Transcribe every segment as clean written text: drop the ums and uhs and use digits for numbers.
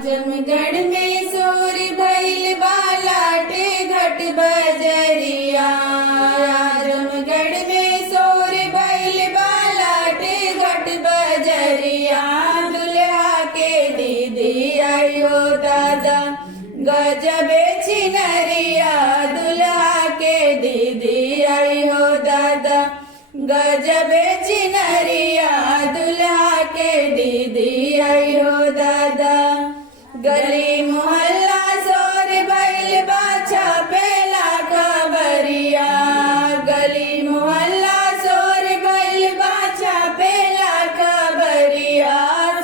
आजमगढ़ में सोर भइल बालाटे घट बजरिया। आजमगढ़ में सोर भइल बालाटे घट बजरिया। दुल्हा के दीदी आयो दादा गजबे छिनरिया। दुल्हा के दीदी आयो दादा गजबे छिनरिया। दुल्हा के दीदी आयो दादा। गली मोहल्ला सोर भइल बाछा पेला खबरिया। गली मोहल्ला सोर भइल बाछा पेला खबरिया।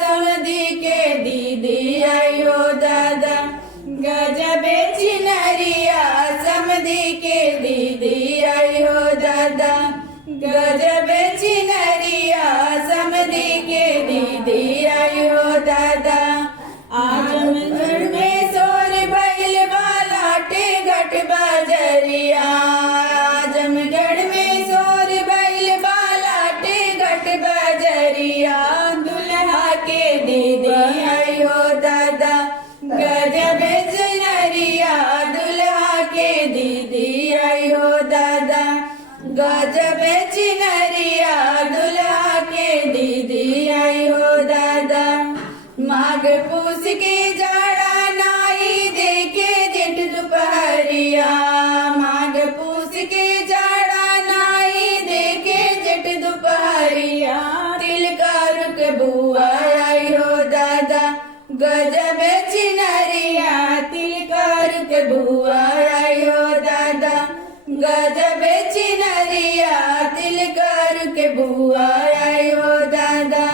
समधी के दीदी आयो दादा गजबे छिनरिया। समधी के दीदी आयो दादा गजबे छिनरिया। समधी के दीदी आयो दादा। आजमगढ़ में सोर भइल बालाटे घट बजरिया। आजमगढ़ में सोर भइल बालाटे घट बजरिया। दुल्हा के दीदी आयो दादा गजबे छिनरिया। दुल्हा के दीदी आयो दादा गजबे छिनरिया। दुल्हा के दीदी आयो दादा। माघ पूस के जाड़ा नाई देखे जेठ दोपहरिया। माघ पूस के जाड़ा नाई देखे जेठ दोपहरिया। तिल का रुक बुआ आयो दादा गजबे छिनरिया। तिल का रुक बुआ आयो दादा गजबे छिनरिया। तिल का रुक बुआ आयो दादा।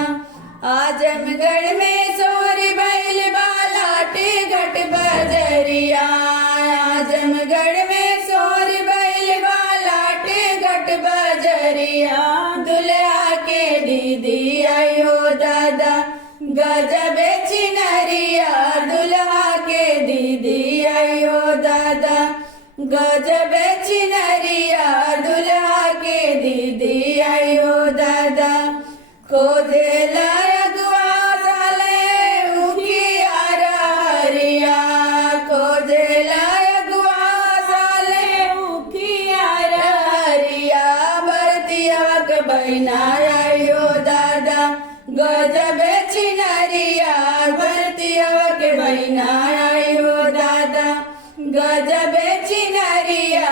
आजमगढ़ में सोर भइल बालाटे घट बजरिया। आजमगढ़ में सोर भइल बालाटे घट बजरिया। दुल्हा के दीदी आयो दादा गजबे छिनरिया। दुल्हा के दीदी आयो दादा गजबे छिनरिया। दुल्हा के दीदी आयो दादा। खोदेला अगवा साले उखिया रहरिया। खोदेला अगवा साले उखिया रहरिया। भरतिया के बहिना आयो दादा गजबे छिनरिया। भरतिया के बहिना आयो दादा गजबे छिनरिया।